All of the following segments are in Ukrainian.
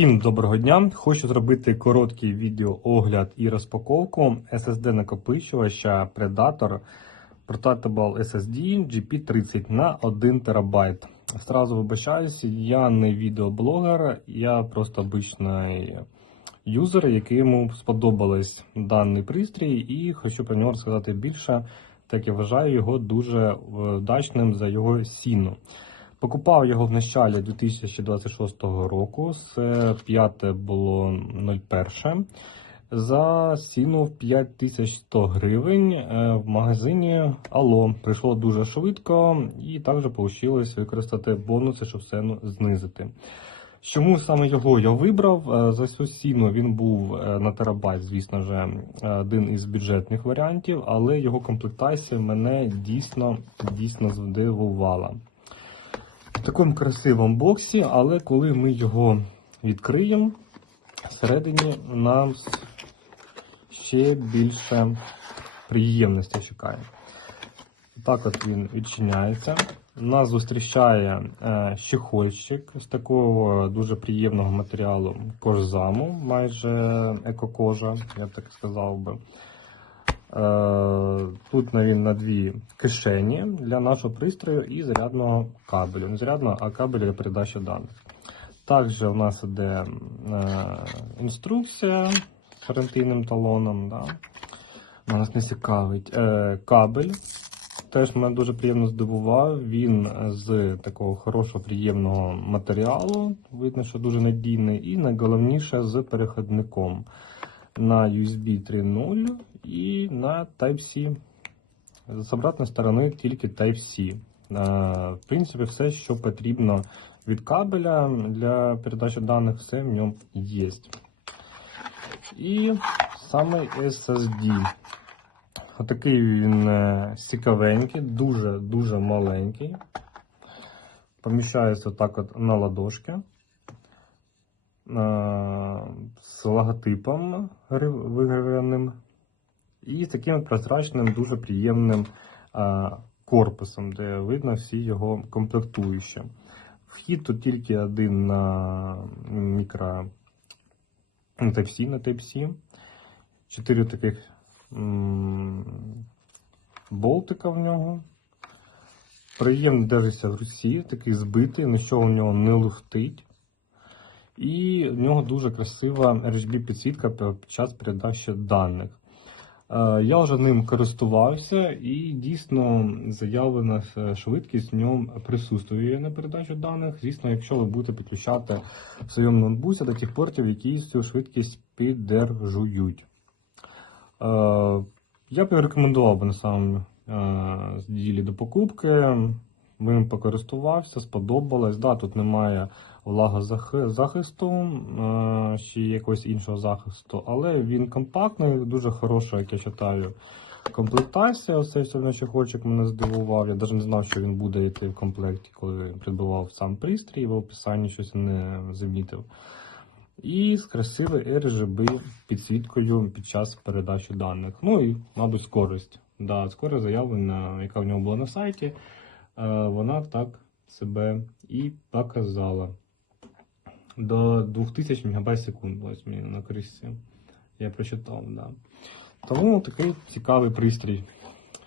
Всім доброго дня! Хочу зробити короткий відеоогляд і розпаковку SSD накопичувача Predator Portable SSD GP30 на 1 ТБ. Сразу вибачаюсь, я не відеоблогер, я просто обичний юзер, якому сподобались даний пристрій, і хочу про нього розказати більше, так я вважаю його дуже вдачним за його ціну. Покупав його в началі 2026 року. Це 5 було 01. За ціну 5100 гривень е, в магазині Алло. Прийшло дуже швидко і також вийшло використати бонуси, щоб ціну знизити. Чому саме його я вибрав? Е, За цю ціну він був е, на терабайт, звісно ж, один із бюджетних варіантів, але його комплектація мене дійсно дійсно здивувала в такому красивому боксі, але коли ми його відкриємо, всередині нас ще більше приємності чекає. Так от він відчиняється. Нас зустрічає е, щехольчик з такого дуже приємного матеріалу кожзаму, майже екокожа, я б так сказав би. Е, Тут він на дві кишені для нашого пристрою і зарядного кабелю. Не зарядного, а кабелю для передачі даних. Також у нас іде е, інструкція з гарантійним талоном. Да. Нас не цікавить. Е, Кабель. Теж мене дуже приємно здивував. Він з такого хорошого, приємного матеріалу. Видно, що дуже надійний, і найголовніше з переходником на USB 3.0 і на Type-C. З обратної сторони тільки Type-C. В принципі, все, що потрібно від кабеля для передачі даних, все в ньому є. І саме SSD. Отакий він е, цікавенький, дуже-дуже маленький. Поміщається так от на ладошки з логотипом вигравленим і з таким прозрачним, дуже приємним корпусом, де видно всі його комплектуючі. Вхід тут тільки один на мікро Type-C, на Type-C. Чотири таких болтика в нього. Приємно держиться в руці, такий збитий, нічого в нього не луфтить. І в нього дуже красива RGB-підсвітка під час передачі даних. Е, я вже ним користувався і дійсно заявлена швидкість в ньому присутствує на передачу даних. Звісно, якщо ви будете підключати в своєму ноутбуці до тих портів, які цю швидкість піддержують. Е, я б рекомендував би на самому е, ділі до покупки. Ним покористувався, сподобалось. Да, Тут немає влагозахисту чи якогось іншого захисту, але він компактний, дуже хороша, як я читаю, комплектація. Оцей чехольчик мене здивував. Я навіть не знав, що він буде йти в комплекті, коли придбавав сам пристрій, в описанні щось не замітив. І з красивою RGB підсвіткою під час передачі даних. Ну і, мабуть, скорість. Да, Скорість заявлена, яка в нього була на сайті, вона так себе і показала до 2000 МБ секунд. Ось мені на кришці. Я прочитав, да. Тому такий цікавий пристрій.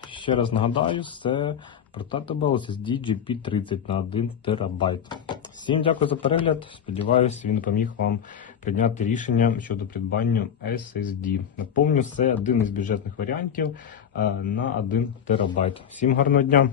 Ще раз нагадаю, це Portable SSD GP30 на 1 ТБ. Всім дякую за перегляд. Сподіваюся, він допоміг вам прийняти рішення щодо придбання SSD. Напомню, це один із бюджетних варіантів на 1 ТБ. Всім гарного дня!